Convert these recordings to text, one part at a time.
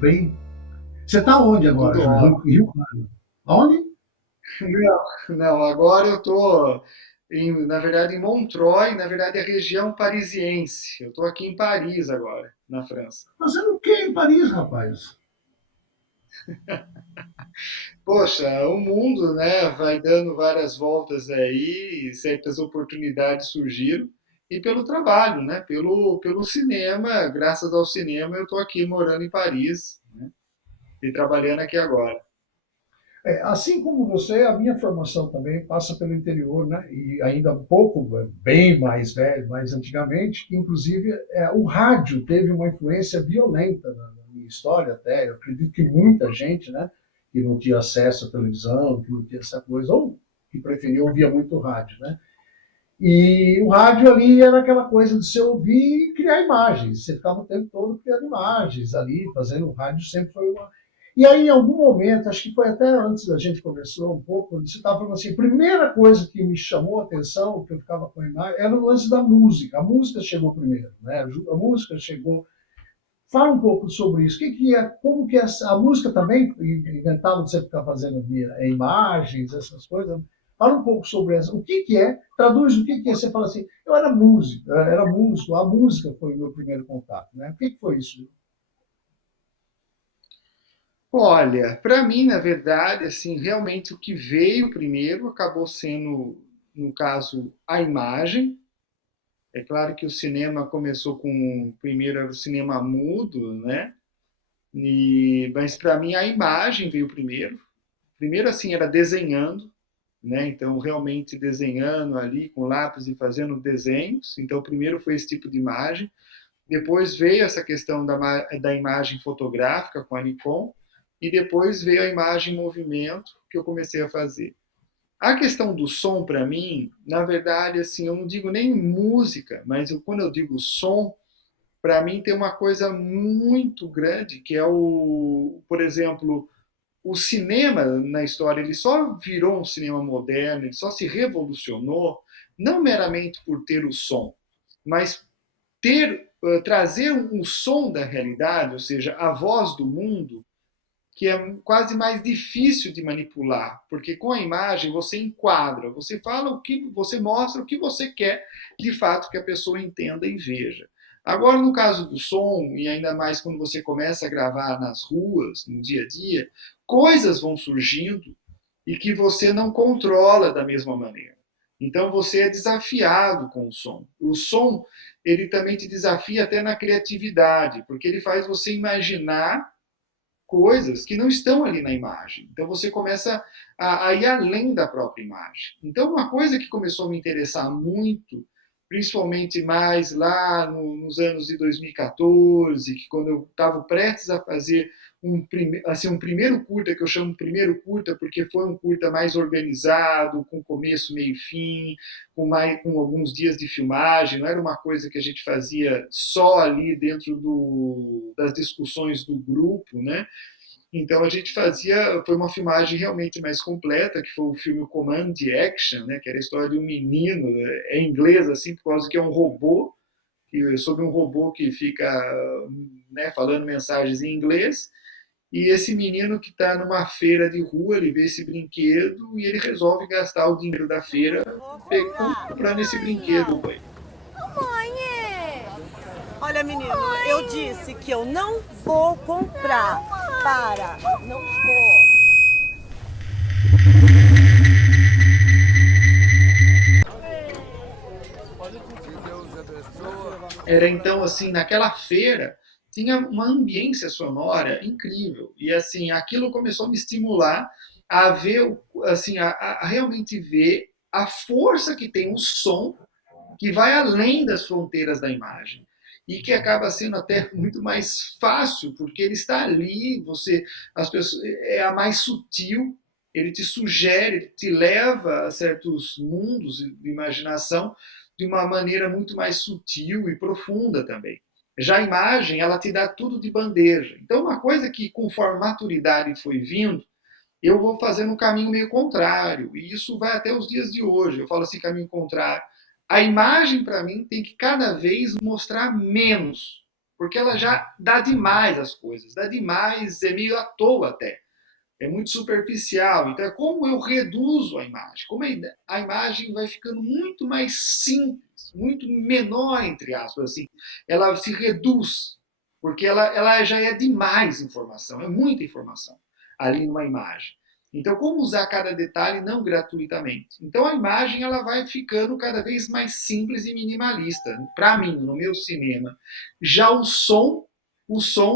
bem? Você está onde agora, Tudo Júlio? ótimo. Rio Claro. Aonde? Não, não, agora eu estou, na verdade, em Montreuil, na verdade, a região parisiense. Eu estou aqui em Paris agora, na França. Fazendo o quê em Paris, rapaz? Poxa, o mundo, né, vai dando várias voltas aí, e certas oportunidades surgiram, e pelo trabalho, né, pelo cinema, graças ao cinema, eu estou aqui morando em Paris, né, e trabalhando aqui agora. Assim como você, a minha formação também passa pelo interior, né? E ainda um pouco, bem mais velho, mais antigamente, inclusive o rádio teve uma influência violenta na minha história até. Eu acredito que muita gente, né, que não tinha acesso à televisão, que não tinha essa coisa, ou que preferia ouvir muito rádio, né? E o rádio ali era aquela coisa de você ouvir e criar imagens. Você ficava o tempo todo criando imagens ali, fazendo o rádio sempre foi uma. E aí, em algum momento, acho que foi até antes da gente conversar um pouco, você estava falando assim, a primeira coisa que me chamou a atenção, que eu ficava com a imagem, era o lance da música. A música chegou primeiro, né? A música chegou. Fala um pouco sobre isso. O que, que é, como que é a música também inventava você ficar fazendo imagens, essas coisas. Fala um pouco sobre essa. O que, que é? Traduz o que, que é. Você fala assim, eu era músico, era músico, a música foi o meu primeiro contato, né? O que, que foi isso? Olha, para mim, na verdade, assim, realmente o que veio primeiro acabou sendo, no caso, a imagem. É claro que o cinema começou com, primeiro era o cinema mudo, né? Mas para mim a imagem veio primeiro. Primeiro assim era desenhando, né? Então realmente desenhando ali com lápis e fazendo desenhos. Então primeiro foi esse tipo de imagem. Depois veio essa questão da imagem fotográfica com a Nikon e depois veio a imagem em movimento que eu comecei a fazer. A questão do som para mim, na verdade, assim, eu não digo nem música, mas quando eu digo som, para mim tem uma coisa muito grande que é por exemplo, o cinema na história, ele só virou um cinema moderno, ele só se revolucionou não meramente por ter o som, mas trazer um som da realidade, ou seja, a voz do mundo, que é quase mais difícil de manipular, porque com a imagem você enquadra, você fala o que você mostra o que você quer de fato que a pessoa entenda e veja. Agora, no caso do som, e ainda mais quando você começa a gravar nas ruas, no dia a dia, coisas vão surgindo e que você não controla da mesma maneira. Então você é desafiado com o som. O som, ele também te desafia até na criatividade, porque ele faz você imaginar coisas que não estão ali na imagem. Então você começa a ir além da própria imagem. Então uma coisa que começou a me interessar muito, principalmente mais lá nos anos de 2014, que quando eu estava prestes a fazer um primeiro curta, que eu chamo primeiro curta porque foi um curta mais organizado, com começo, meio e fim, com alguns dias de filmagem, não era uma coisa que a gente fazia só ali dentro das discussões do grupo, né? Então a gente fazia, foi uma filmagem realmente mais completa, que foi o filme Command Action, né, que era a história de um menino, é em inglês assim, por causa que é um robô, sobre um robô que fica, né, falando mensagens em inglês, e esse menino que está numa feira de rua, ele vê esse brinquedo e ele resolve gastar o dinheiro da feira comprando esse brinquedo. Mãe, olha, menino, eu disse que eu não vou comprar. Para, não vou. Era então assim, naquela feira tinha uma ambiência sonora incrível e assim aquilo começou a me estimular a ver assim a realmente ver a força que tem o som que vai além das fronteiras da imagem e que acaba sendo até muito mais fácil porque ele está ali, você as pessoas é a mais sutil, ele te sugere, ele te leva a certos mundos de imaginação de uma maneira muito mais sutil e profunda também. Já a imagem, ela te dá tudo de bandeja. Então, uma coisa que conforme a maturidade foi vindo, eu vou fazendo um caminho meio contrário. E isso vai até os dias de hoje. Eu falo assim, caminho contrário. A imagem, para mim, tem que cada vez mostrar menos. porque ela já dá demais as coisas, dá demais, é meio à toa até, é muito superficial. Então, é como eu reduzo a imagem, como a imagem vai ficando muito mais simples, muito menor, entre aspas, assim, ela se reduz, porque ela já é demais informação, é muita informação ali numa imagem. Então, como usar cada detalhe não gratuitamente? Então, a imagem ela vai ficando cada vez mais simples e minimalista, para mim, no meu cinema. Já o som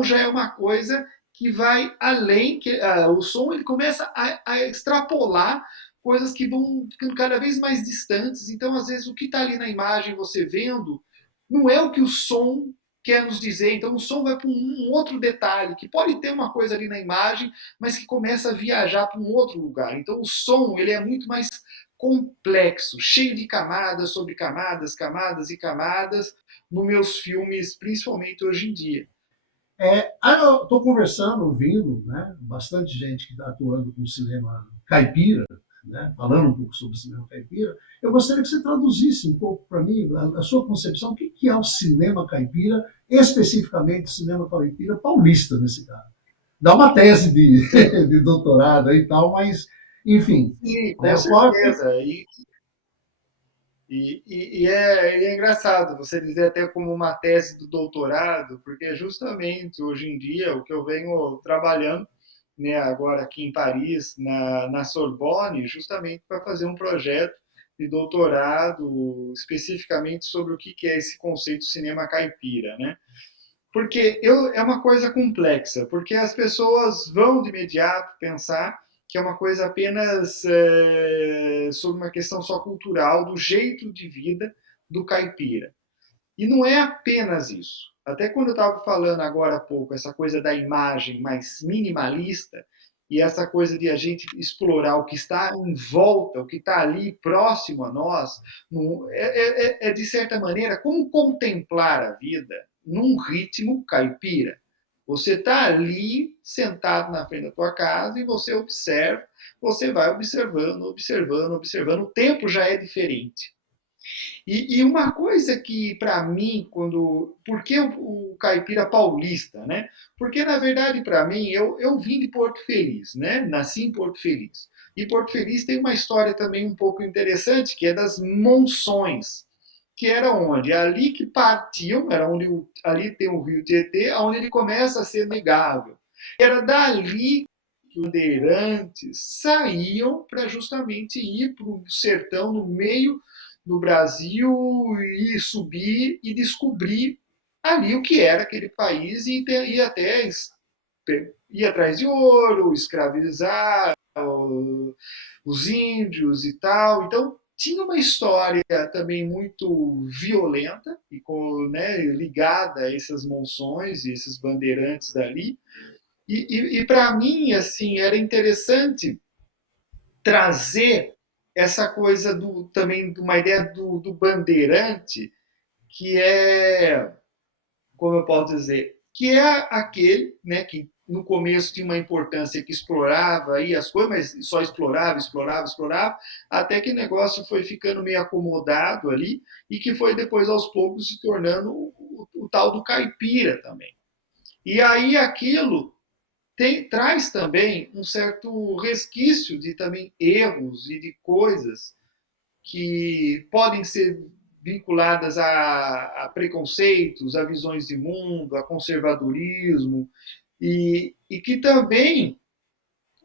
já é uma coisa que vai além, que o som ele começa a extrapolar coisas que vão ficando cada vez mais distantes. Então, às vezes, o que está ali na imagem, você vendo, não é o que o som quer nos dizer. Então, o som vai para um outro detalhe, que pode ter uma coisa ali na imagem, mas que começa a viajar para um outro lugar. Então, o som ele é muito mais complexo, cheio de camadas sobre camadas, camadas e camadas, nos meus filmes, principalmente hoje em dia. Eu estou conversando, ouvindo, né, bastante gente que está atuando com o cinema caipira, né, falando um pouco sobre o cinema caipira. Eu gostaria que você traduzisse um pouco para mim a sua concepção, o que é o cinema caipira, especificamente o cinema caipira paulista, nesse caso. Dá uma tese de, de doutorado aí e tal, mas, enfim. E, com Né, certeza. E é engraçado você dizer até como uma tese do doutorado, porque justamente hoje em dia o que eu venho trabalhando, né, agora aqui em Paris, na Sorbonne, justamente para fazer um projeto de doutorado especificamente sobre o que é esse conceito de cinema caipira, né? Porque é uma coisa complexa, porque as pessoas vão de imediato pensar que é uma coisa apenas sobre uma questão só cultural, do jeito de vida do caipira. E não é apenas isso. Até quando eu estava falando agora há pouco, essa coisa da imagem mais minimalista, e essa coisa de a gente explorar o que está em volta, o que está ali próximo a nós, de certa maneira, como contemplar a vida num ritmo caipira. Você está ali sentado na frente da tua casa e você observa, você vai observando, observando, observando. O tempo já é diferente. E uma coisa que, para mim, por que o caipira paulista, né? Porque, na verdade, para mim, eu vim de Porto Feliz, né? Nasci em Porto Feliz. E Porto Feliz tem uma história também um pouco interessante, que é das monções, que era onde? Ali que partiam, era onde ali tem o rio Tietê, onde ele começa a ser navegável. Era dali que os bandeirantes saíam para justamente ir para o sertão, no meio no Brasil, e subir e descobrir ali o que era aquele país e até ir atrás de ouro, escravizar os índios e tal. Então, tinha uma história também muito violenta e né, ligada a essas monções e esses bandeirantes dali. E para mim, assim, era interessante trazer essa coisa também de uma ideia do bandeirante, que é, como eu posso dizer, que é aquele, né, que no começo tinha uma importância que explorava aí as coisas, mas só explorava, explorava, explorava, até que o negócio foi ficando meio acomodado ali e que foi depois aos poucos se tornando o tal do caipira também. E aí aquilo traz também um certo resquício de também erros e de coisas que podem ser vinculadas a preconceitos, a visões de mundo, a conservadorismo, e que também,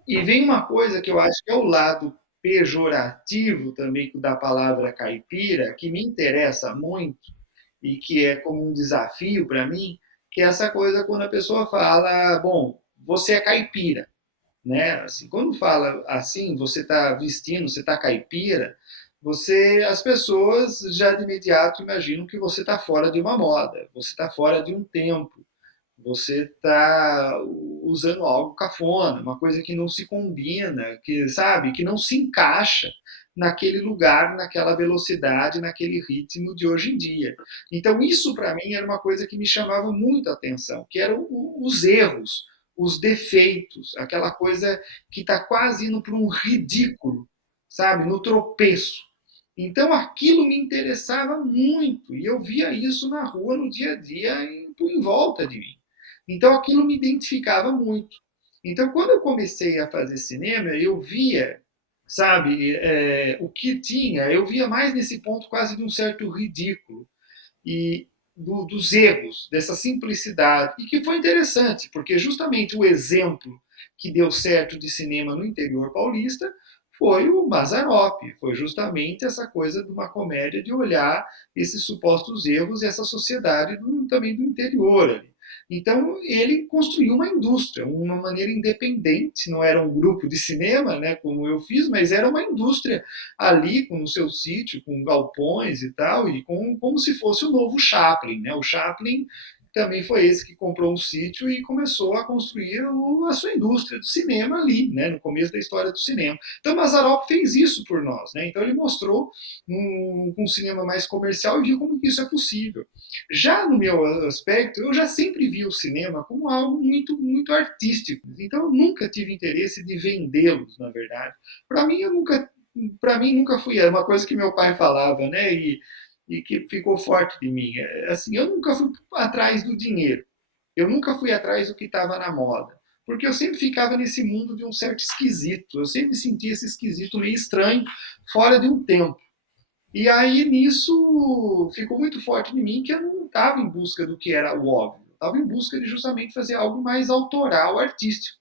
e vem uma coisa que eu acho que é o lado pejorativo também da palavra caipira, que me interessa muito e que é como um desafio para mim, que é essa coisa quando a pessoa fala, bom, você é caipira, né? Assim, quando fala assim, você está vestindo, você está caipira, as pessoas já de imediato imaginam que você está fora de uma moda, você está fora de um tempo, você está usando algo cafona, uma coisa que não se combina, que sabe, que não se encaixa naquele lugar, naquela velocidade, naquele ritmo de hoje em dia. Então isso para mim era uma coisa que me chamava muito a atenção, que eram os erros, os defeitos, aquela coisa que está quase indo para um ridículo, sabe, no tropeço. Então aquilo me interessava muito e eu via isso na rua no dia a dia em grupo em volta de mim. Então aquilo me identificava muito. Então quando eu comecei a fazer cinema, eu via, sabe, o que tinha, eu via mais nesse ponto quase de um certo ridículo e dos erros, dessa simplicidade, e que foi interessante, porque justamente o exemplo que deu certo de cinema no interior paulista foi o Mazzaropi, foi justamente essa coisa de uma comédia de olhar esses supostos erros e essa sociedade também do interior ali. Então ele construiu uma indústria, uma maneira independente, não era um grupo de cinema, né, como eu fiz, mas era uma indústria ali com o seu sítio, com galpões e tal, e como se fosse o novo Chaplin, né? O Chaplin também foi esse que comprou um sítio e começou a construir a sua indústria do cinema ali, né, no começo da história do cinema. Então Mazzaropi fez isso por nós, né? Então ele mostrou um cinema mais comercial e viu como que isso é possível. Já no meu aspecto, eu já sempre vi o cinema como algo muito, muito artístico. Então eu nunca tive interesse de vendê-los, na verdade. Para mim, para mim nunca fui, era uma coisa que meu pai falava, né? E que ficou forte de mim. Assim, eu nunca fui atrás do dinheiro. Eu nunca fui atrás do que estava na moda. Porque eu sempre ficava nesse mundo de um certo esquisito. Eu sempre sentia esse esquisito meio estranho, fora de um tempo. E aí nisso ficou muito forte em mim que eu não estava em busca do que era o óbvio. Eu estava em busca de justamente fazer algo mais autoral, artístico.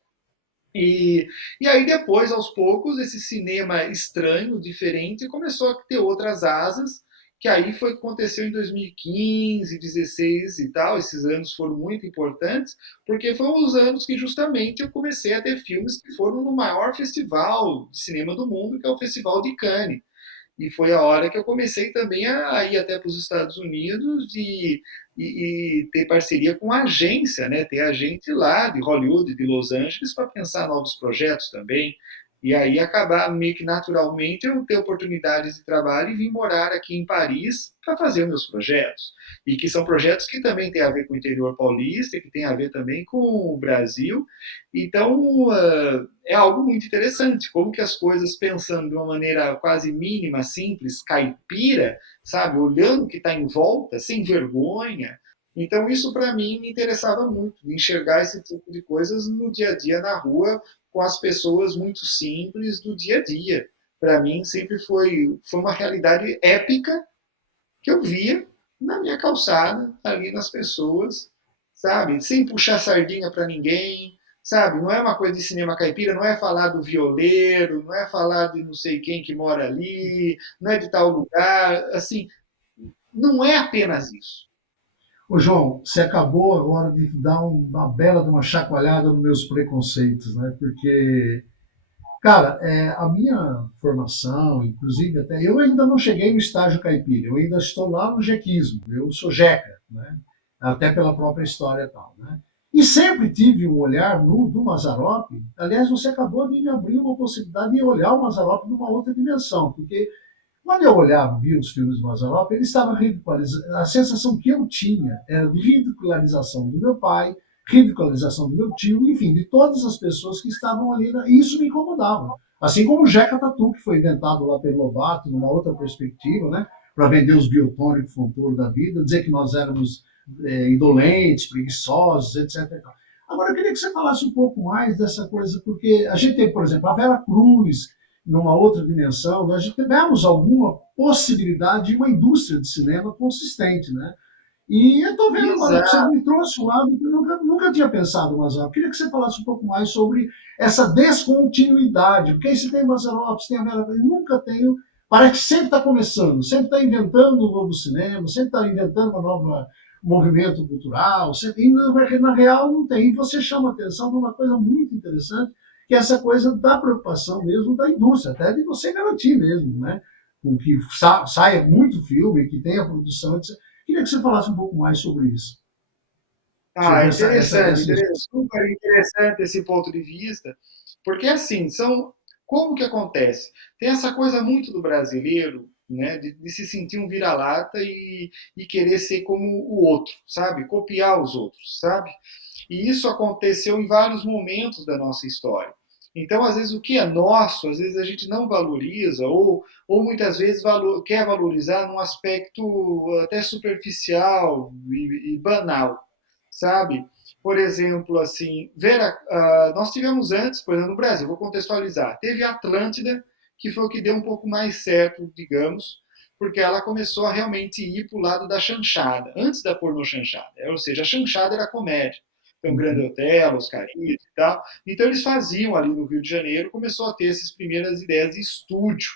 E, e aí depois, aos poucos, esse cinema estranho, diferente, começou a ter outras asas, que aí foi o que aconteceu em 2015, 16 e tal. Esses anos foram muito importantes, porque foram os anos que justamente eu comecei a ter filmes que foram no maior festival de cinema do mundo, que é o Festival de Cannes. E foi a hora que eu comecei também a ir até para os Estados Unidos e ter parceria com a agência, né? Ter agente lá de Hollywood, de Los Angeles, para pensar novos projetos também. E aí acabar meio que naturalmente eu ter oportunidades de trabalho e vim morar aqui em Paris para fazer meus projetos. E que são projetos que também têm a ver com o interior paulista, que tem a ver também com o Brasil. Então, é algo muito interessante, como que as coisas, pensando de uma maneira quase mínima, simples, caipira, sabe, olhando o que está em volta, sem vergonha. Então, isso para mim me interessava muito, de enxergar esse tipo de coisas no dia a dia, na rua, com as pessoas muito simples do dia a dia. Para mim, sempre foi uma realidade épica que eu via na minha calçada, ali nas pessoas, sabe? Sem puxar sardinha para ninguém, sabe? Não é uma coisa de cinema caipira, não é falar do violeiro, não é falar de não sei quem que mora ali, não é de tal lugar, assim, não é apenas isso. Ô, João, você acabou agora de dar uma bela de uma chacoalhada nos meus preconceitos, né? Porque, cara, a minha formação, inclusive até eu ainda não cheguei no estágio caipira, eu ainda estou lá no jequismo, eu sou jeca, né? Até pela própria história e tal, né? E sempre tive um olhar do Mazzaropi. Aliás, você acabou de me abrir uma possibilidade de olhar o Mazzaropi numa outra dimensão, porque quando eu olhava, via os filmes do Mazzaropi, ele estava ridicularizando. A sensação que eu tinha era de ridicularização do meu pai, ridicularização do meu tio, enfim, de todas as pessoas que estavam ali. E isso me incomodava. Assim como o Jeca Tatu, que foi inventado lá pelo Lobato, numa outra perspectiva, né? Para vender os biotônicos Fontoura da vida, dizer que nós éramos indolentes, preguiçosos, etc. Agora, eu queria que você falasse um pouco mais dessa coisa, porque a gente tem, por exemplo, a Vera Cruz, numa outra dimensão, nós tivemos alguma possibilidade de uma indústria de cinema consistente, né? E eu estou vendo agora que você Exato. me trouxe um lado que eu nunca tinha pensado, Mazzaropi. Queria que você falasse um pouco mais sobre essa descontinuidade, porque aí você tem Mazzaropi, você tem a Vera, eu nunca tenho, parece que sempre está começando, sempre está inventando um novo cinema, sempre está inventando uma nova movimento cultural, sempre, e na real não tem. E você chama a atenção para uma coisa muito interessante, que é essa coisa da preocupação mesmo da indústria, até de você garantir mesmo, né? Com que saia muito filme, que tenha produção, etc. Queria que você falasse um pouco mais sobre isso, Ah, sobre interessante, essa interessante, discussão. super interessante esse ponto de vista, porque assim, como que acontece? Tem essa coisa muito do brasileiro, né, de se sentir um vira-lata e querer ser como o outro, sabe? Copiar os outros, sabe? E isso aconteceu em vários momentos da nossa história. Então, às vezes, o que é nosso, às vezes a gente não valoriza, ou muitas vezes quer valorizar num aspecto até superficial e banal. sabe? Por exemplo, assim, nós tivemos antes, por exemplo, no Brasil, vou contextualizar, teve a Atlântida, que foi o que deu um pouco mais certo, digamos, porque ela começou a realmente ir para o lado da chanchada, antes da pornô chanchada. Ou seja, a chanchada era comédia. Então, Grande Uhum. Hotel, Os Caribe e tal. Então, eles faziam ali no Rio de Janeiro, começou a ter essas primeiras ideias de estúdio,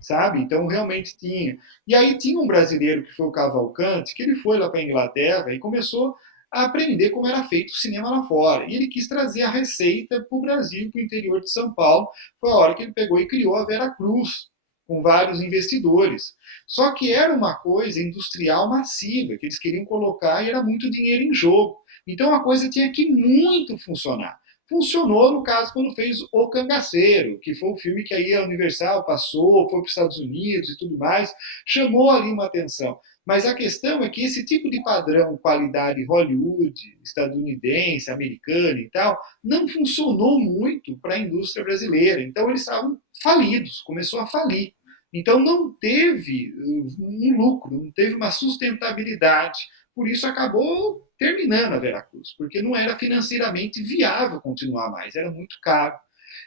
sabe? Então, realmente tinha. E aí tinha um brasileiro, que foi o Cavalcante, que ele foi lá para a Inglaterra e começou a aprender como era feito o cinema lá fora. E ele quis trazer a receita para o Brasil, para o interior de São Paulo. Foi a hora que ele pegou e criou a Vera Cruz, com vários investidores. Só que era uma coisa industrial massiva, que eles queriam colocar e era muito dinheiro em jogo. Então a coisa tinha que muito funcionar. Funcionou no caso quando fez O Cangaceiro, que foi um filme que aí a Universal passou, foi para os Estados Unidos e tudo mais, chamou ali uma atenção. Mas a questão é que esse tipo de padrão, qualidade Hollywood, estadunidense, americana e tal, não funcionou muito para a indústria brasileira. Então eles estavam falidos, começou a falir. Então não teve um lucro, não teve uma sustentabilidade. Por isso acabou terminando a Veracruz, porque não era financeiramente viável continuar mais, era muito caro,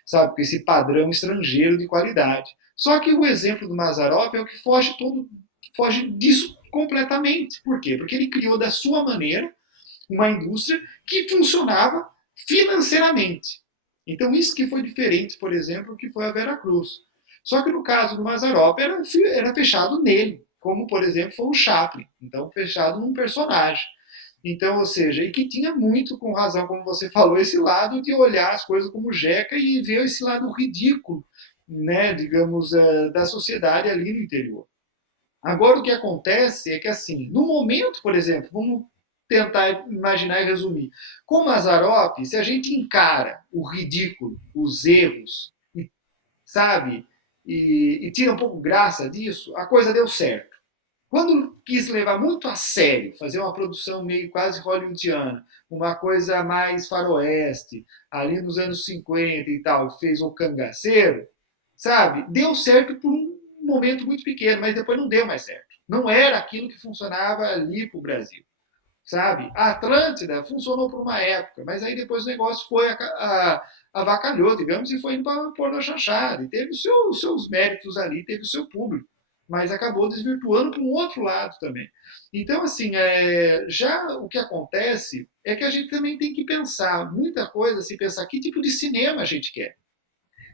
sabe, com esse padrão estrangeiro de qualidade. Só que o exemplo do Mazarop é o que foge disso completamente. Por quê? Porque ele criou da sua maneira uma indústria que funcionava financeiramente. Então, isso que foi diferente, por exemplo, que foi a Veracruz. Só que no caso do Mazarop era fechado nele, como, por exemplo, foi o Chaplin. Então, fechado num personagem. Então, ou seja, e que tinha muito, com razão, como você falou, esse lado de olhar as coisas como jeca e ver esse lado ridículo, né, digamos, da sociedade ali no interior. Agora, o que acontece é que, assim, no momento, por exemplo, vamos tentar imaginar e resumir. Com o Mazarop, se a gente encara o ridículo, os erros, sabe, e tira um pouco graça disso, a coisa deu certo. Quando quis levar muito a sério, fazer uma produção meio quase hollywoodiana, uma coisa mais faroeste, ali nos anos 50 e tal, fez o Cangaceiro, sabe? Deu certo por um momento muito pequeno, mas depois não deu mais certo. Não era aquilo que funcionava ali para o Brasil, sabe? A Atlântida funcionou por uma época, mas aí depois o negócio foi avacalhou, digamos, e foi indo para pôr na chanchada. E teve os seus méritos ali, teve o seu público, mas acabou desvirtuando para um outro lado também. Então, assim, já o que acontece é que a gente também tem que pensar muita coisa, se pensar que tipo de cinema a gente quer.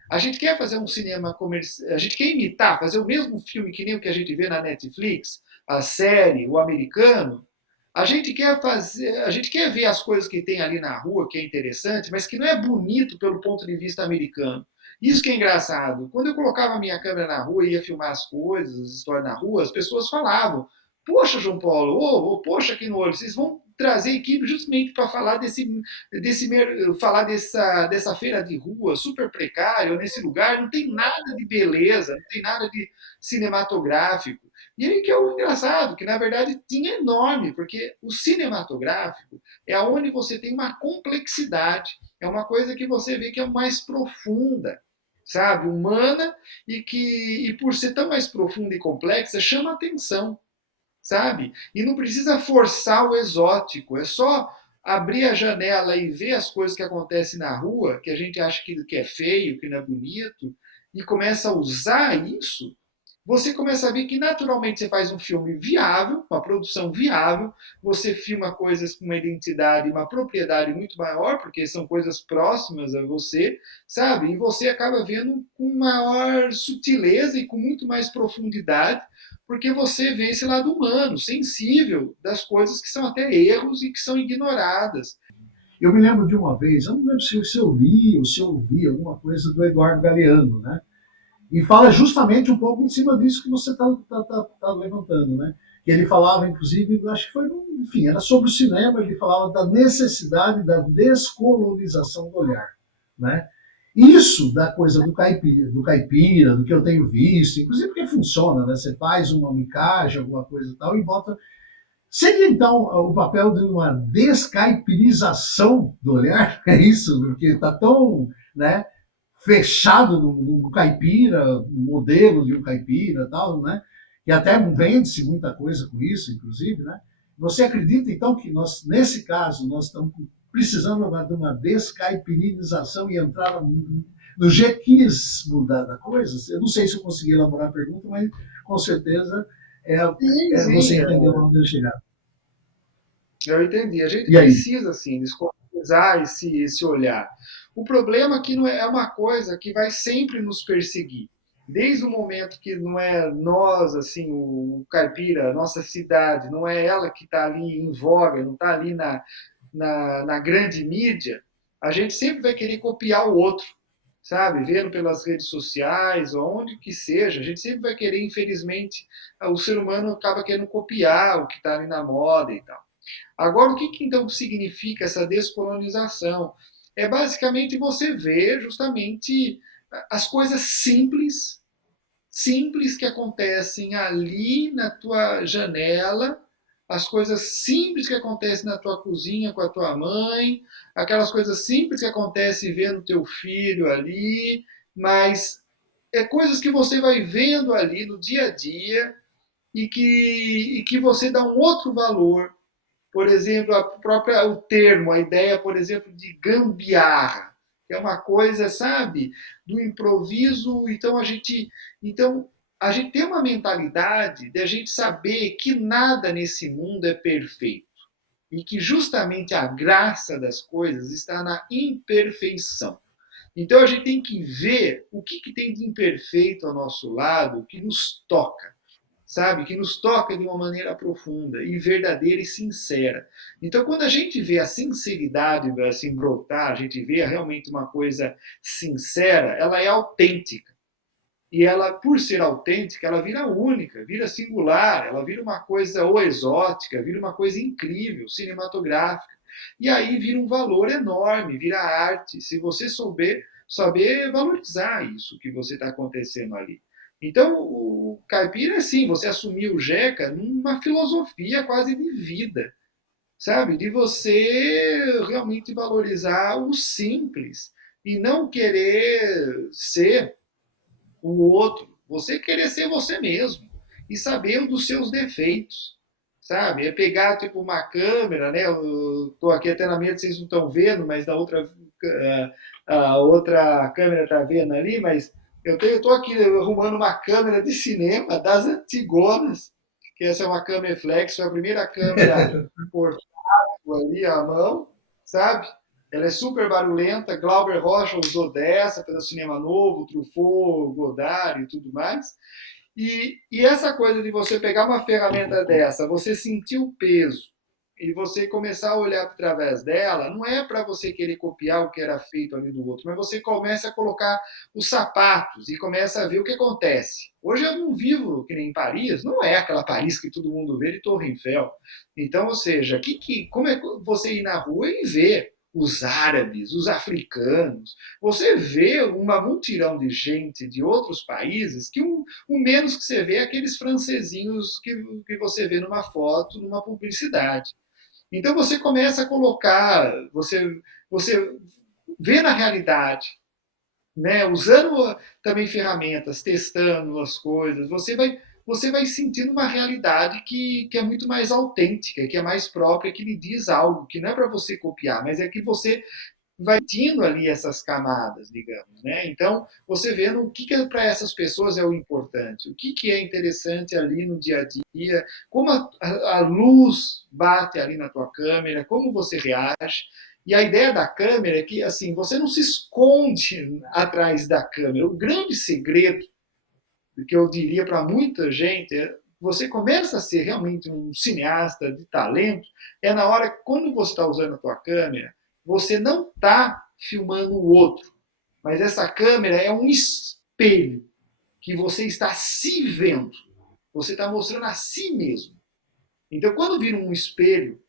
A gente quer fazer um cinema comercial, a gente quer imitar, fazer o mesmo filme que nem o que a gente vê na Netflix, a série, o americano. A gente quer ver as coisas que tem ali na rua, que é interessante, mas que não é bonito pelo ponto de vista americano. Isso que é engraçado. Quando eu colocava a minha câmera na rua e ia filmar as coisas, as histórias na rua, as pessoas falavam: Poxa, João Paulo, poxa, aqui no olho, vocês vão trazer equipe justamente para falar falar dessa feira de rua super precária, nesse lugar, não tem nada de beleza, não tem nada de cinematográfico. E aí que é o engraçado, que na verdade tinha enorme, porque o cinematográfico é onde você tem uma complexidade, é uma coisa que você vê que é mais profunda, sabe, humana, e por ser tão mais profunda e complexa, chama atenção, sabe? E não precisa forçar o exótico, é só abrir a janela e ver as coisas que acontecem na rua, que a gente acha que é feio, que não é bonito, e começa a usar isso, você começa a ver que naturalmente você faz um filme viável, uma produção viável, você filma coisas com uma identidade, uma propriedade muito maior, porque são coisas próximas a você, sabe? E você acaba vendo com maior sutileza e com muito mais profundidade, porque você vê esse lado humano, sensível das coisas que são até erros e que são ignoradas. Eu me lembro de uma vez, eu não lembro se eu li ou se eu ouvi alguma coisa do Eduardo Galeano, né? E fala justamente um pouco em cima disso que você está levantando, né? Que ele falava, inclusive, acho que foi, enfim, era sobre o cinema, ele falava da necessidade da descolonização do olhar, né? Isso da coisa do caipira, do que eu tenho visto, inclusive porque funciona, né? Você faz uma micagem, alguma coisa e tal, e bota. Seria então o papel de uma descaipirização do olhar? É isso, porque está tão, né, fechado no caipira, modelo de um caipira e tal, né? E até vende-se muita coisa com isso, inclusive, né? Você acredita, então, que nós, nesse caso, nós estamos precisando de uma descaipirinização e entrar no jeito que quis mudar da coisa? Eu não sei se eu consegui elaborar a pergunta, mas com certeza Sim, você sim, entendeu onde eu chegar. eu entendi. A gente E aí? precisa, assim, descolonizar esse olhar. O problema é que não é uma coisa que vai sempre nos perseguir. Desde o momento que não é nós, assim, o caipira, a nossa cidade, não é ela que está ali em voga, não está ali na grande mídia, a gente sempre vai querer copiar o outro, sabe? Vendo pelas redes sociais, onde que seja, a gente sempre vai querer, infelizmente, o ser humano acaba querendo copiar o que está ali na moda e tal. Agora, o que, que então significa essa descolonização? É basicamente você ver justamente as coisas simples que acontecem ali na tua janela, as coisas simples que acontecem na tua cozinha com a tua mãe, aquelas coisas simples que acontecem vendo teu filho ali, mas é coisas que você vai vendo ali no dia a dia e que você dá um outro valor. Por exemplo, o termo, a ideia, por exemplo, de gambiarra, que é uma coisa, sabe, do improviso. Então a gente tem uma mentalidade de a gente saber que nada nesse mundo é perfeito e que justamente a graça das coisas está na imperfeição. Então a gente tem que ver o que tem de imperfeito ao nosso lado, o que nos toca, sabe? Que nos toca de uma maneira profunda e verdadeira e sincera. Então, quando a gente vê a sinceridade assim brotar, a gente vê realmente uma coisa sincera, ela é autêntica. E ela, por ser autêntica, ela vira única, vira singular, ela vira uma coisa ou exótica, vira uma coisa incrível, cinematográfica. E aí vira um valor enorme, vira arte, se você saber valorizar isso que você está acontecendo ali. Então, o caipira é assim, você assumir o Jeca numa filosofia quase de vida, sabe? De você realmente valorizar o simples e não querer ser o outro, você querer ser você mesmo e saber dos seus defeitos, sabe? É pegar tipo uma câmera, né? Eu tô aqui até na mesa, vocês não estão vendo, mas a outra câmera está vendo ali, mas eu tô aqui arrumando uma câmera de cinema das antigonas, que essa é uma câmera flex, foi a primeira câmera portátil ali à mão, sabe? Ela é super barulhenta. Glauber Rocha usou dessa pelo Cinema Novo, Truffaut, Godard e tudo mais. E essa coisa de você pegar uma ferramenta dessa, você sentir o peso e você começar a olhar através dela, não é para você querer copiar o que era feito ali do outro, mas você começa a colocar os sapatos e começa a ver o que acontece. Hoje eu não vivo que nem em Paris, não é aquela Paris que todo mundo vê de Torre Eiffel. Então, ou seja, como é você ir na rua e ver os árabes, os africanos, você vê uma multidão de gente de outros países que o menos que você vê é aqueles francesinhos que você vê numa foto, numa publicidade. Então você começa a colocar, você vê na realidade, né, usando também ferramentas, testando as coisas, você vai sentindo uma realidade que é muito mais autêntica, que é mais própria, que lhe diz algo, que não é para você copiar, mas é que você vai tendo ali essas camadas, digamos, né? Então, você vendo o que para essas pessoas é o importante, o que é interessante ali no dia a dia, como a luz bate ali na tua câmera, como você reage. E a ideia da câmera é que, assim, você não se esconde atrás da câmera. O grande segredo, que eu diria para muita gente, é você começa a ser realmente um cineasta de talento, é na hora, quando você está usando a tua câmera, você não está filmando o outro, mas essa câmera é um espelho que você está se vendo. Você está mostrando a si mesmo. Então, quando vira um espelho,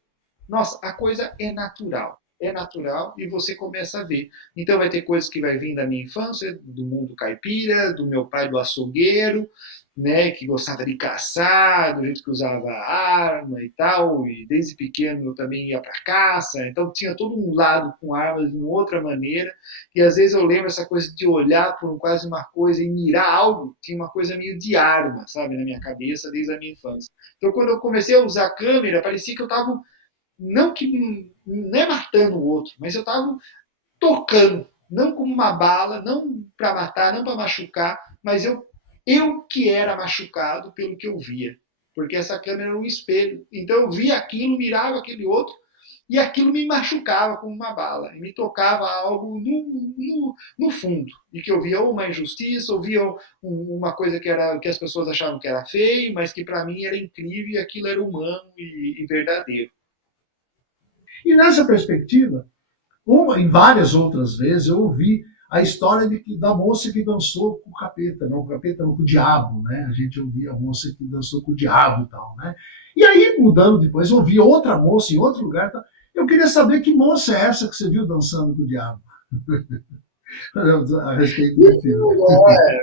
nossa, a coisa é natural. é natural e você começa a ver. Então vai ter coisas que vai vir da minha infância, do mundo caipira, do meu pai do açougueiro, né, que gostava de caçar, do jeito que usava arma e tal, e desde pequeno eu também ia para caça, então tinha todo um lado com armas de uma outra maneira, e às vezes eu lembro essa coisa de olhar por quase uma coisa e mirar algo, tinha uma coisa meio de arma, sabe, na minha cabeça desde a minha infância. Então quando eu comecei a usar a câmera, parecia que eu estava, não é matando o outro, mas eu estava tocando, não como uma bala, não para matar, não para machucar, mas eu que era machucado pelo que eu via. Porque essa câmera era um espelho. Então eu via aquilo, mirava aquele outro, e aquilo me machucava como uma bala. E me tocava algo no fundo. E que eu via uma injustiça, ou via uma coisa que as pessoas achavam que era feio, mas que para mim era incrível e aquilo era humano e verdadeiro. E nessa perspectiva, em várias outras vezes eu ouvi a história da moça que dançou com o capeta, não, o capeta não, com o diabo, né? A gente ouvia a moça que dançou com o diabo e tal, né? E aí, mudando depois, eu ouvi outra moça em outro lugar. Tá? Eu queria saber que moça é essa que você viu dançando com o diabo? A respeito do filme.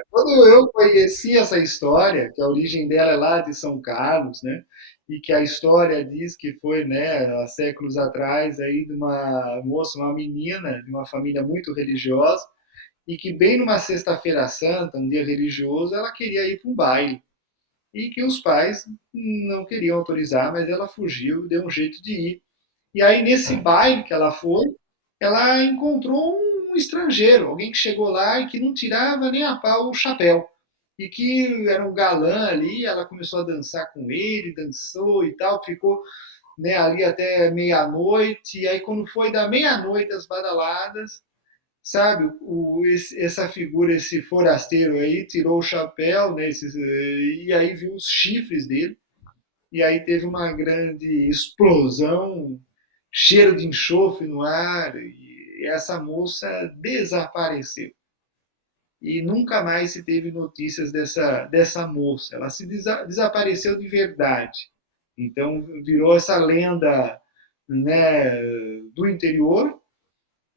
Quando eu conheci essa história, que a origem dela é lá de São Carlos, né? E que a história diz que foi, né, há séculos atrás, aí de uma moça, uma menina de uma família muito religiosa, e que bem numa sexta-feira santa, um dia religioso, ela queria ir para um baile. E que os pais não queriam autorizar, mas ela fugiu, deu um jeito de ir. E aí, nesse baile que ela foi, ela encontrou um estrangeiro, alguém que chegou lá e que não tirava nem a pau o chapéu. E que era um galã ali, ela começou a dançar com ele, dançou e tal, ficou, né, ali até meia-noite. E aí, quando foi da meia-noite às badaladas, sabe, essa figura, esse forasteiro aí, tirou o chapéu, né, e aí viu os chifres dele, e aí teve uma grande explosão, cheiro de enxofre no ar, e essa moça desapareceu. E nunca mais se teve notícias dessa moça. Ela se desapareceu de verdade. Então virou essa lenda, né, do interior.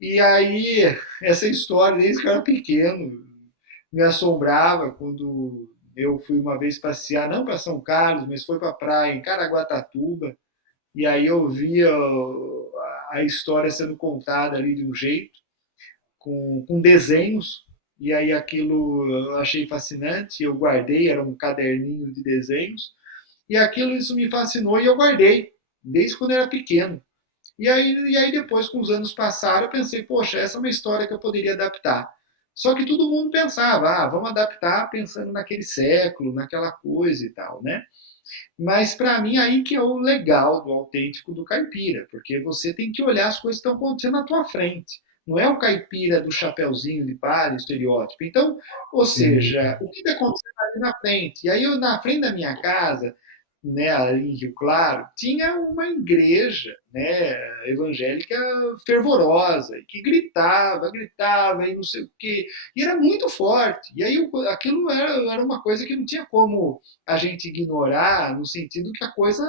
E aí, essa história, desde que eu era pequeno, me assombrava quando eu fui uma vez passear, não para São Carlos, mas foi para a praia, em Caraguatatuba, e aí eu via a história sendo contada ali de um jeito, com desenhos, e aí aquilo eu achei fascinante, eu guardei, era um caderninho de desenhos, e aquilo isso me fascinou e eu guardei, desde quando eu era pequeno. E aí depois, com os anos passaram, eu pensei, poxa, essa é uma história que eu poderia adaptar. Só que todo mundo pensava, vamos adaptar pensando naquele século, naquela coisa e tal, né? Mas para mim aí que é o legal do autêntico do caipira, porque você tem que olhar as coisas que estão acontecendo na tua frente. Não é o caipira do chapeuzinho de palha, estereótipo. Então, ou seja, o que está acontecendo ali na frente? E aí eu, na frente da minha casa, né, ali em Rio Claro, tinha uma igreja, né, evangélica fervorosa, que gritava e não sei o quê, e era muito forte. E aí aquilo era uma coisa que não tinha como a gente ignorar, no sentido que a coisa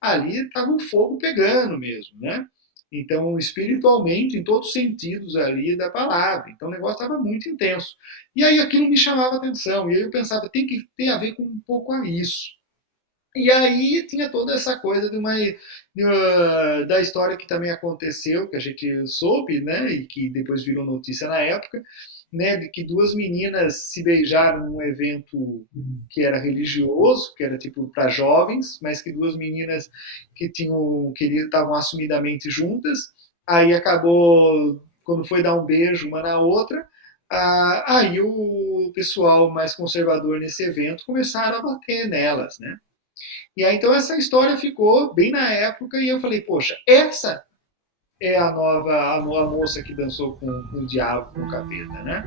ali estava um fogo pegando mesmo, né? Então, espiritualmente, em todos os sentidos ali da palavra. Então, o negócio estava muito intenso. E aí aquilo me chamava a atenção. E aí eu pensava, tem que ter a ver com um pouco a isso. E aí tinha toda essa coisa da história que também aconteceu, que a gente soube, né, e que depois virou notícia na época, né, de que duas meninas se beijaram num evento que era religioso, que era tipo para jovens, mas que duas meninas que estavam assumidamente juntas, aí acabou, quando foi dar um beijo uma na outra, aí o pessoal mais conservador nesse evento começaram a bater nelas, né? E aí, então, essa história ficou bem na época e eu falei, poxa, essa é a nova moça que dançou com o diabo, com o capeta, né?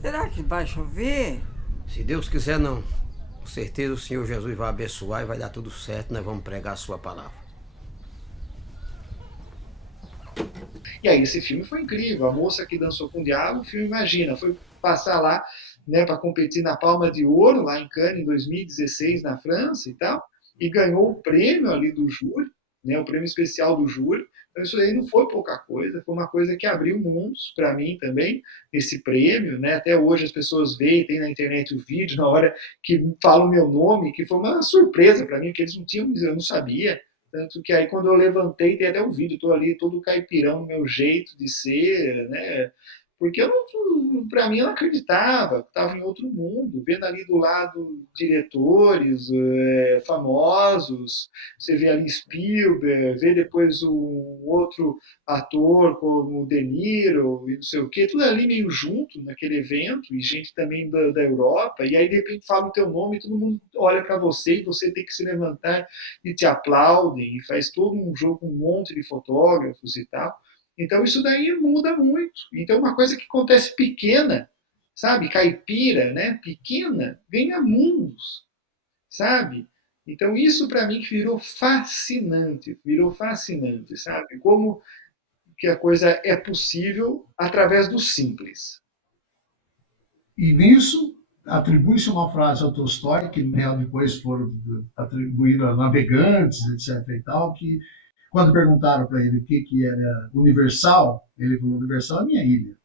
Será que vai chover? Se Deus quiser, não. Com certeza o Senhor Jesus vai abençoar e vai dar tudo certo, nós vamos pregar a sua palavra. E aí, esse filme foi incrível. A moça que dançou com o diabo, o filme, imagina, foi passar lá, né, para competir na Palma de Ouro, lá em Cannes, em 2016, na França e tal. e ganhou o prêmio ali do júri, né, o prêmio especial do júri. Então isso aí não foi pouca coisa, foi uma coisa que abriu mundos para mim também, esse prêmio, né? Até hoje as pessoas veem, tem na internet o vídeo, na hora que falam o meu nome, que foi uma surpresa para mim, que eles não tinham, eu não sabia. Tanto que aí quando eu levantei, tem até um vídeo, estou ali todo caipirão no meu jeito de ser, né? Porque eu não, para mim, eu não acreditava, estava em outro mundo, vendo ali do lado diretores famosos, você vê ali Spielberg, vê depois um outro ator como o De Niro e não sei o quê, tudo ali meio junto naquele evento, e gente também da Europa, e aí de repente fala o teu nome e todo mundo olha para você e você tem que se levantar e te aplaudem, e faz todo um jogo, um monte de fotógrafos e tal. Então isso daí muda muito. Então uma coisa que acontece pequena, sabe, caipira, né, pequena, ganha mundos, sabe? Então isso para mim virou fascinante, sabe? Como que a coisa é possível através do simples. E nisso, atribui-se uma frase ao Tolstói, que depois foram atribuídos a navegantes, etc. e tal, que quando perguntaram para ele o que era universal, ele falou: universal é a minha ilha.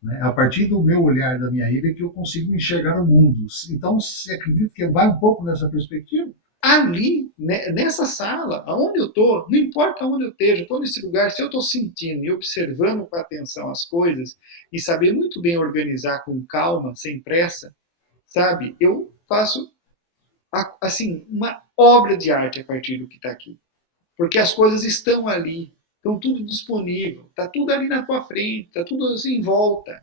Né? A partir do meu olhar da minha ilha que eu consigo enxergar o mundo. Então, você acredita que vai um pouco nessa perspectiva? Ali, né, nessa sala, aonde eu estou, não importa onde eu esteja, estou nesse lugar, se eu estou sentindo e observando com atenção as coisas e saber muito bem organizar com calma, sem pressa, sabe? Eu faço, assim, uma obra de arte a partir do que está aqui. Porque as coisas estão ali, estão tudo disponível, está tudo ali na tua frente, está tudo assim em volta,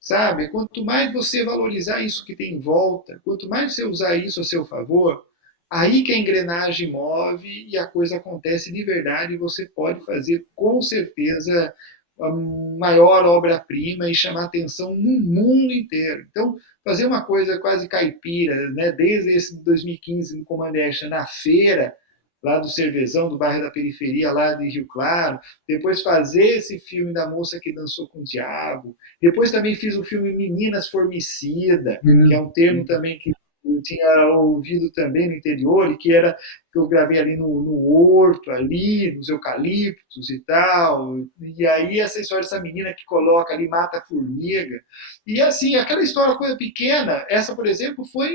sabe? Quanto mais você valorizar isso que tem em volta, quanto mais você usar isso a seu favor, aí que a engrenagem move e a coisa acontece de verdade e você pode fazer com certeza a maior obra-prima e chamar atenção no mundo inteiro. Então, fazer uma coisa quase caipira, né? Desde esse 2015 no Comandante, na feira, lá do Cervezão, do bairro da periferia, lá de Rio Claro, depois fazer esse filme da moça que dançou com o diabo, depois também fiz o filme Meninas Formicida, que é um termo também que eu tinha ouvido também no interior, e que era que eu gravei ali no horto, ali, nos eucaliptos e tal, e aí essa história dessa menina que coloca ali, mata a formiga, e assim, aquela história, coisa pequena, essa, por exemplo, foi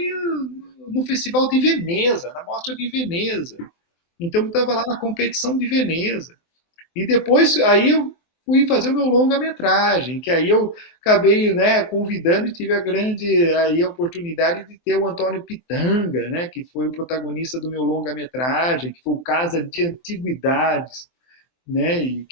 no Festival de Veneza, na Mostra de Veneza, então eu estava lá na competição de Veneza. E depois, aí eu fui fazer o meu longa-metragem, que aí eu acabei, né, convidando e tive a grande aí, a oportunidade de ter o Antônio Pitanga, né, que foi o protagonista do meu longa-metragem, que foi o Casa de Antiguidades, né, e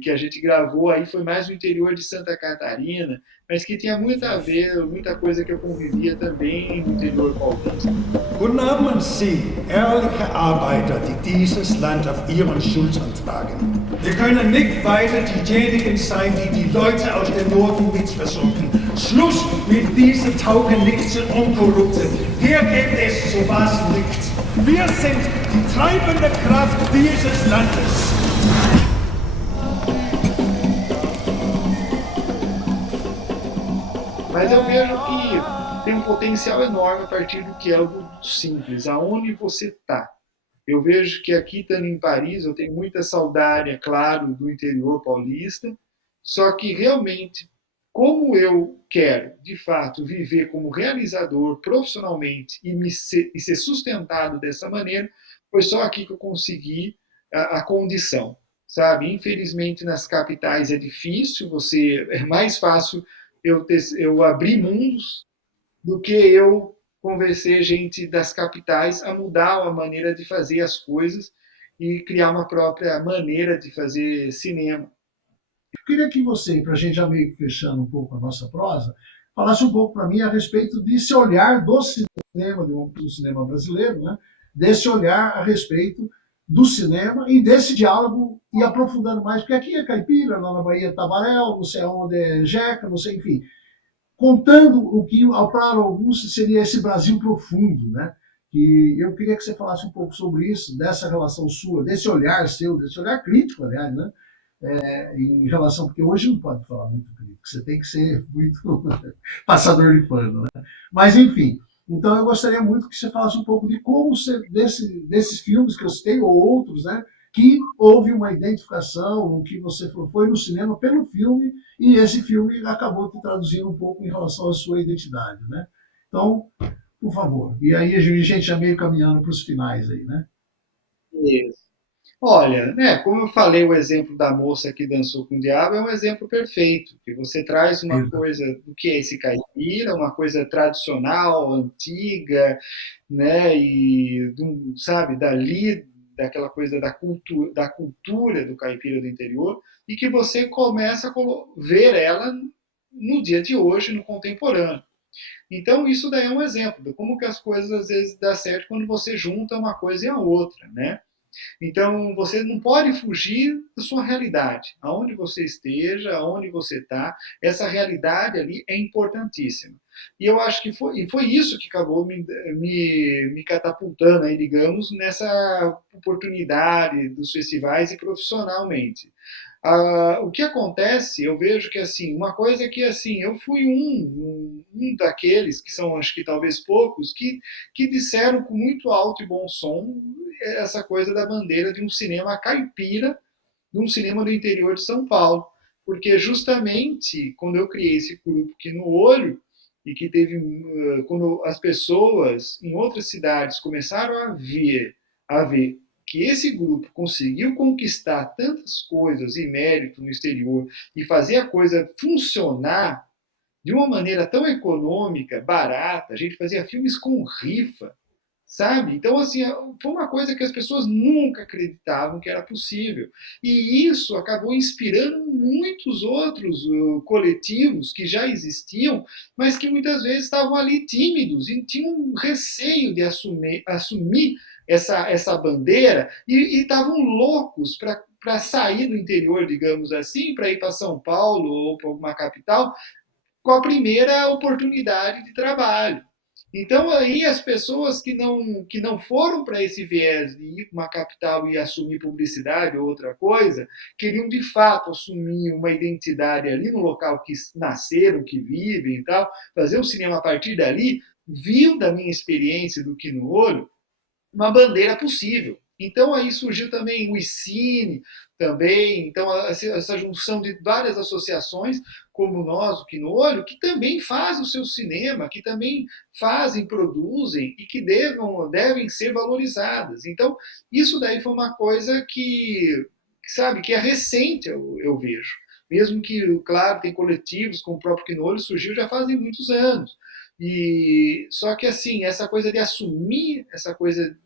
que a gente gravou aí, foi mais no interior de Santa Catarina, mas que tinha muito a ver, muita coisa que eu convivia também no interior paulista. Guten Abend, Sie, ehrliche Arbeiter, die dieses Land auf ihren Schultern tragen. Wir können nicht weiter diejenigen sein, die die Leute aus dem Norden mitversorgen. Schluss mit diesen Taugenichtsen und Korrupten. Hier gibt es sowas nicht. Wir sind die treibende Kraft dieses Landes. Mas eu vejo que tem um potencial enorme a partir do que é algo simples, aonde você está. Eu vejo que aqui, estando em Paris, eu tenho muita saudade, é claro, do interior paulista, só que realmente, como eu quero, de fato, viver como realizador profissionalmente e ser sustentado dessa maneira, foi só aqui que eu consegui a condição, sabe? Infelizmente, nas capitais é difícil, é mais fácil eu abrir mundos do que eu convencer gente das capitais a mudar a maneira de fazer as coisas e criar uma própria maneira de fazer cinema. Eu queria que você, para a gente já meio fechando um pouco a nossa prosa, falasse um pouco para mim a respeito desse olhar do cinema brasileiro, né? Desse olhar a respeito do cinema e desse diálogo e aprofundando mais, porque aqui é caipira, lá na Bahia é Tabaréu, não sei onde é Jeca, não sei, enfim, contando o que para alguns seria esse Brasil profundo, né? E eu queria que você falasse um pouco sobre isso, dessa relação sua, desse olhar seu, desse olhar crítico, aliás, né? Em relação, porque hoje não pode falar muito crítico, você tem que ser muito passador de pano, né? Mas, enfim, Então, eu gostaria muito que você falasse um pouco de como você, desses filmes que eu citei, ou outros, né, que houve uma identificação, o que você foi no cinema pelo filme, e esse filme acabou te traduzindo um pouco em relação à sua identidade, né? Então, por favor. E aí a gente já meio caminhando para os finais aí, né? Isso. Olha, né, como eu falei, o exemplo da moça que dançou com o diabo é um exemplo perfeito, que você traz uma Exato. coisa do que é esse caipira, uma coisa tradicional, antiga, né, e sabe, dali, daquela coisa da cultura do caipira do interior, e que você começa a ver ela no dia de hoje, no contemporâneo. Então, isso daí é um exemplo de como que as coisas às vezes dão certo quando você junta uma coisa e a outra, né? Então, você não pode fugir da sua realidade. Aonde você esteja, aonde você está, essa realidade ali é importantíssima. E eu acho que foi isso que acabou me catapultando, aí, digamos, nessa oportunidade dos festivais e profissionalmente. O que acontece, eu vejo que assim, uma coisa é que assim, eu fui um daqueles que são, acho que talvez poucos, que disseram com muito alto e bom som essa coisa da bandeira de um cinema caipira, de um cinema do interior de São Paulo. Porque justamente quando eu criei esse grupo aqui no Olho, e que teve, quando as pessoas em outras cidades começaram a ver que esse grupo conseguiu conquistar tantas coisas e mérito no exterior e fazer a coisa funcionar de uma maneira tão econômica, barata, a gente fazia filmes com rifa, sabe? Então, assim, foi uma coisa que as pessoas nunca acreditavam que era possível. E isso acabou inspirando muitos outros coletivos que já existiam, mas que muitas vezes estavam ali tímidos e tinham um receio de assumir essa bandeira e estavam loucos para sair do interior, digamos assim, para ir para São Paulo ou para alguma capital, com a primeira oportunidade de trabalho. Então, aí as pessoas que não foram para esse viés de ir para uma capital e assumir publicidade ou outra coisa, queriam de fato assumir uma identidade ali no local que nasceram, que vivem e tal, fazer um cinema a partir dali, viu da minha experiência do que no olho uma bandeira possível. Então aí surgiu também o ICINE, também, então essa junção de várias associações, como nós, o no Olho, que também fazem o seu cinema, que também fazem, produzem e que devem ser valorizadas. Então, isso daí foi uma coisa sabe, que é recente, eu vejo. Mesmo que, claro, tem coletivos, como o próprio Quinolho surgiu já fazem muitos anos. E só que assim, essa coisa de assumir essa coisa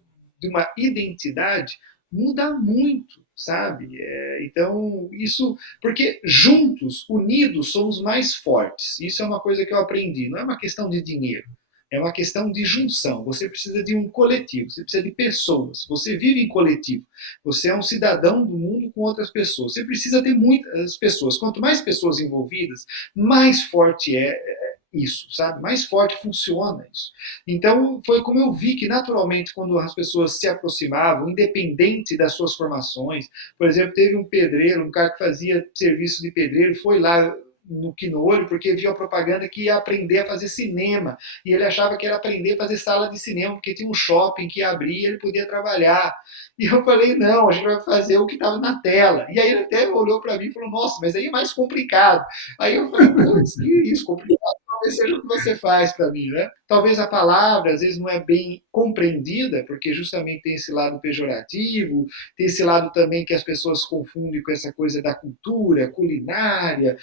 de uma identidade muda muito, sabe? Então, isso. Porque juntos, unidos, somos mais fortes. Isso é uma coisa que eu aprendi. Não é uma questão de dinheiro. É uma questão de junção. Você precisa de um coletivo, você precisa de pessoas. Você vive em coletivo. Você é um cidadão do mundo com outras pessoas. Você precisa ter muitas pessoas. Quanto mais pessoas envolvidas, mais forte é isso, sabe? Mais forte funciona isso. Então, foi como eu vi que, naturalmente, quando as pessoas se aproximavam, independente das suas formações, por exemplo, teve um pedreiro, um cara que fazia serviço de pedreiro, foi lá no Quinolho, porque viu a propaganda que ia aprender a fazer cinema, e ele achava que era aprender a fazer sala de cinema, porque tinha um shopping que ia abrir e ele podia trabalhar. E eu falei, não, a gente vai fazer o que estava na tela. E aí ele até olhou para mim e falou, nossa, mas aí é mais complicado. Aí eu falei, putz, que isso, complicado talvez seja o que você faz para mim, né? Talvez a palavra às vezes não é bem compreendida, porque justamente tem esse lado pejorativo, tem esse lado também que as pessoas confundem com essa coisa da cultura, culinária,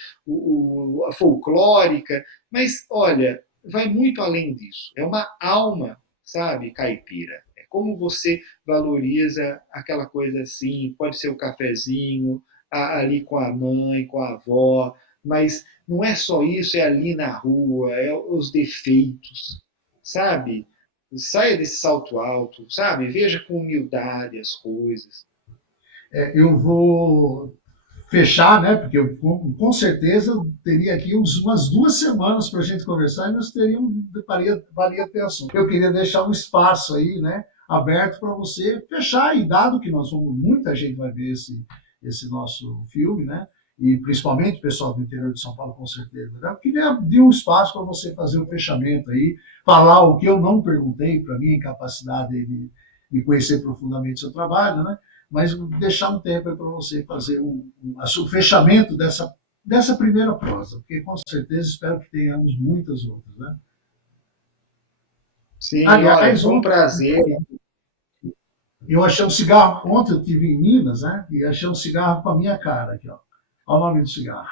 a folclórica, mas olha, vai muito além disso. É uma alma, sabe, caipira. É como você valoriza aquela coisa assim, pode ser o cafezinho, ali com a mãe, com a avó, mas não é só isso, é ali na rua, é os defeitos, sabe? Saia desse salto alto, sabe? Veja com humildade as coisas. Eu vou fechar, né? Porque eu, com certeza eu teria aqui umas 2 semanas para a gente conversar e nós teríamos valia ter assunto. Eu queria deixar um espaço aí, né? Aberto para você fechar e dado que nós vamos, muita gente vai ver esse nosso filme, né? e principalmente o pessoal do interior de São Paulo, com certeza. Né? Eu queria dar um espaço para você fazer o fechamento aí, falar o que eu não perguntei, para minha incapacidade de conhecer profundamente o seu trabalho, né? Mas deixar um tempo para você fazer o fechamento dessa primeira prosa, porque com certeza espero que tenhamos muitas outras. Né? Sim, olha, Aliás, foi um prazer. eu achei um cigarro, ontem eu estive em Minas, né? E achei um cigarro com a minha cara aqui, ó. Olha o nome do cigarro.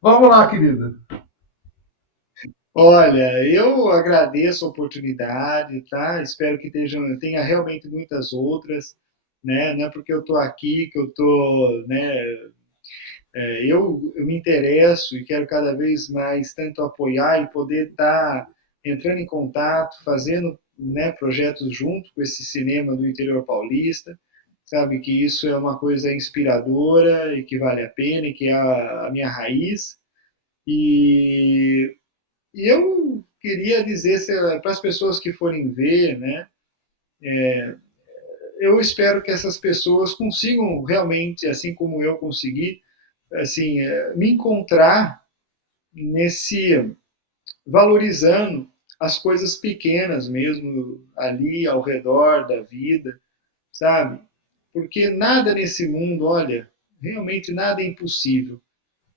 Vamos lá, querida. Olha, eu agradeço a oportunidade, tá? Espero que tenha realmente muitas outras, né? Não é porque eu estou aqui que eu estou, né? Eu me interesso e quero cada vez mais tanto apoiar e poder estar entrando em contato, fazendo, né, projetos junto com esse cinema do interior paulista. Sabe que isso é uma coisa inspiradora e que vale a pena e que é a minha raiz. E, e eu queria dizer para as pessoas que forem ver, né, eu espero que essas pessoas consigam realmente, assim como eu consegui, assim, me encontrar nesse valorizando as coisas pequenas mesmo ali ao redor da vida, sabe? Porque nada nesse mundo, olha, realmente nada é impossível.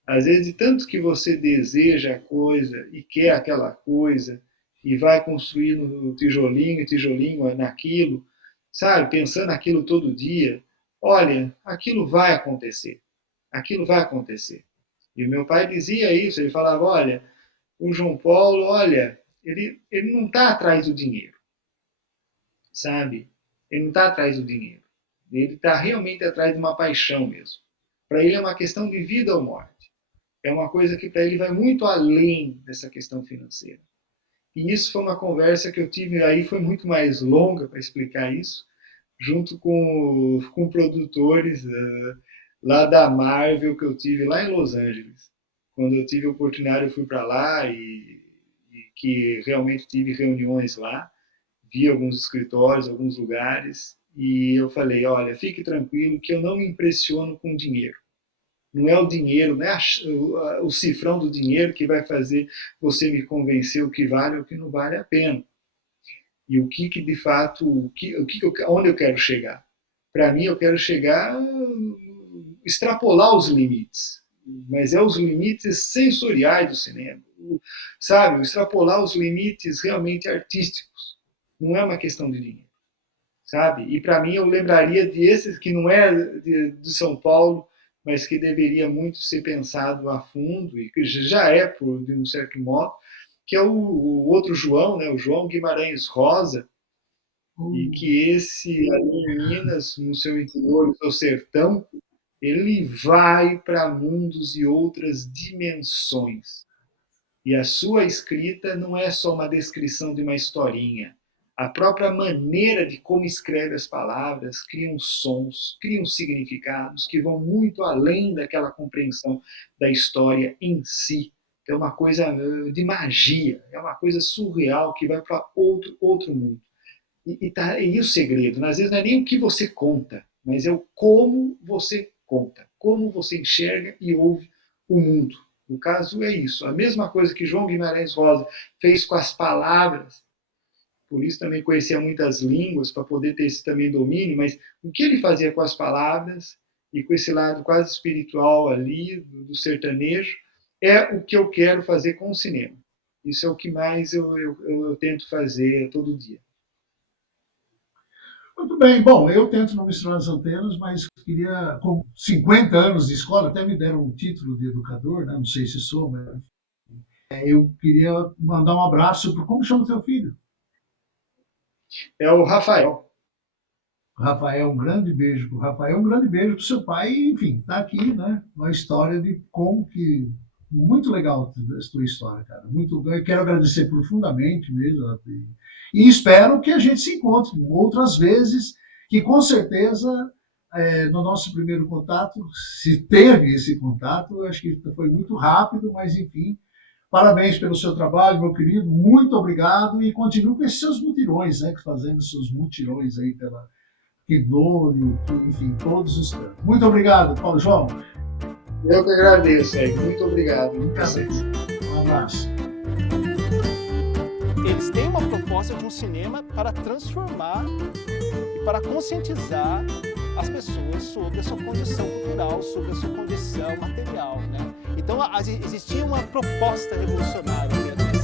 Às vezes, tanto que você deseja a coisa e quer aquela coisa e vai construindo tijolinho, tijolinho naquilo, sabe? Pensando naquilo todo dia, olha, aquilo vai acontecer. Aquilo vai acontecer. E o meu pai dizia isso, ele falava, olha, o João Paulo, olha, ele não está atrás do dinheiro, sabe? Ele não está atrás do dinheiro. Ele está realmente atrás de uma paixão mesmo. Para ele é uma questão de vida ou morte. É uma coisa que para ele vai muito além dessa questão financeira. E isso foi uma conversa que eu tive, aí foi muito mais longa para explicar isso, junto com produtores lá da Marvel que eu tive lá em Los Angeles. Quando eu tive a oportunidade, eu fui para lá e que realmente tive reuniões lá, vi alguns escritórios, alguns lugares, e eu falei, olha, fique tranquilo que eu não me impressiono com dinheiro. Não é o dinheiro, não é o cifrão do dinheiro que vai fazer você me convencer o que vale ou o que não vale a pena. E o que de fato, onde eu quero chegar. Para mim, eu quero chegar, extrapolar os limites, mas é os limites sensoriais do cinema, sabe? Extrapolar os limites realmente artísticos. Não é uma questão de dinheiro, sabe? E para mim, eu lembraria de esse que não é de São Paulo, mas que deveria muito ser pensado a fundo e que já é, de um certo modo, que é o outro João, né? O João Guimarães Rosa, e que esse ali em Minas, no seu interior, no seu sertão, ele vai para mundos e outras dimensões. E a sua escrita não é só uma descrição de uma historinha. A própria maneira de como escreve as palavras criam sons, criam significados que vão muito além daquela compreensão da história em si. É uma coisa de magia, é uma coisa surreal que vai para outro mundo. E o segredo, às vezes não é nem o que você conta, mas é o como você conta, como você enxerga e ouve o mundo. No caso é isso, a mesma coisa que João Guimarães Rosa fez com as palavras, por isso também conhecia muitas línguas, para poder ter esse também domínio, mas o que ele fazia com as palavras e com esse lado quase espiritual ali, do sertanejo, é o que eu quero fazer com o cinema. Isso é o que mais eu tento fazer todo dia. Muito bem, bom, eu tento não misturar as antenas, mas queria, com 50 anos de escola, até me deram um título de educador, né? Não sei se sou, mas eu queria mandar um abraço para, como chama o teu filho? É o Rafael. Rafael, um grande beijo para o Rafael, um grande beijo para o seu pai, enfim, está aqui, né? Uma história de como que. Muito legal a tua história, cara. Muito, eu quero agradecer profundamente mesmo. E espero que a gente se encontre outras vezes, que com certeza, no nosso primeiro contato, se teve esse contato, acho que foi muito rápido, mas enfim. Parabéns pelo seu trabalho, meu querido. Muito obrigado e continue com esses seus mutirões, né? Fazendo seus mutirões aí Quinônio, enfim, todos os... Muito obrigado, Paulo João. Eu que agradeço, Ed. Muito obrigado. Um abraço. Eles têm uma proposta de um cinema para transformar e para conscientizar as pessoas sobre a sua condição cultural, sobre a sua condição material, né? Então existia uma proposta revolucionária dentro